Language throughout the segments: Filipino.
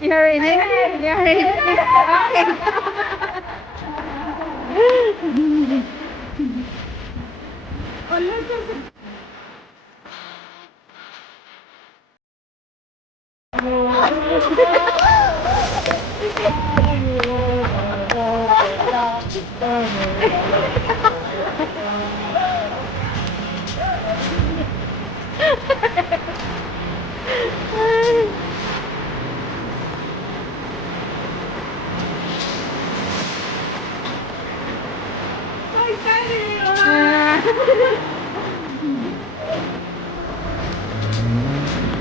You're in it. You're in it.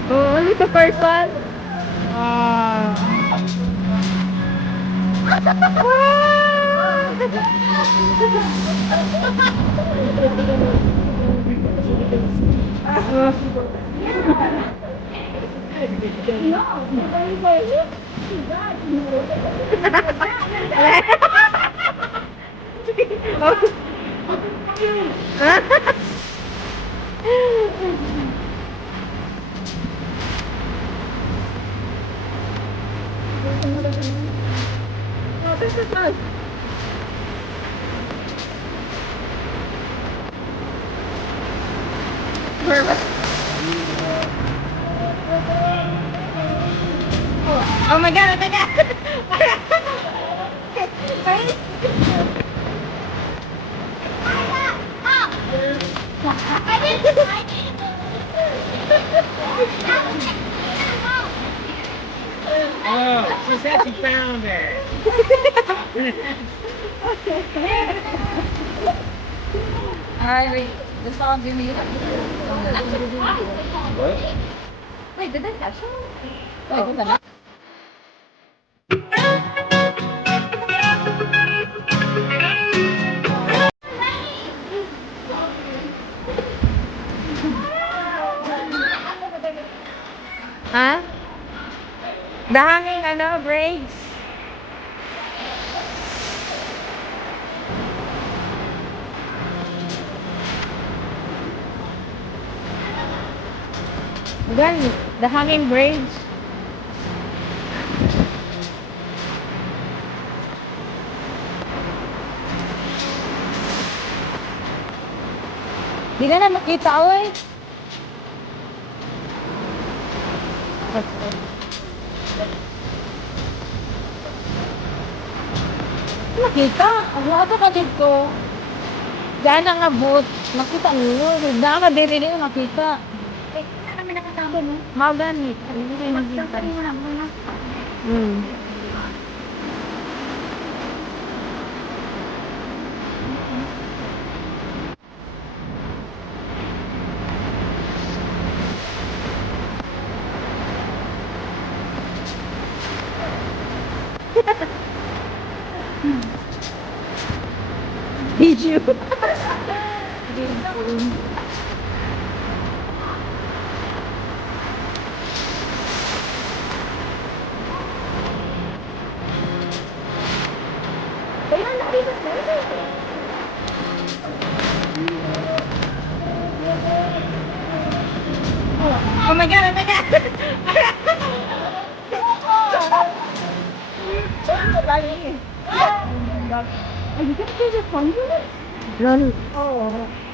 Oh, only the first one. Oh my god, oh my god. Oh, she said she found her. Alright, wait. The song give me. What? Wait, did I catch him? Wait, hold on. Ha? The hanging ano, braids. Gan, the hanging braids. Di ka na nakita, oy. Nakita. Ang lahat sa kapatid ko. Diyan ang abot. Nakita niyo. Diyan ka din rin nakita. Eh, kami nakasama mo. Maganit. Hindi kayo nakita. Magsabi mo lang muna. Video. Kaya nakita mo. Oh my god, oh my god. Are you gonna do this one? Lol. Oh.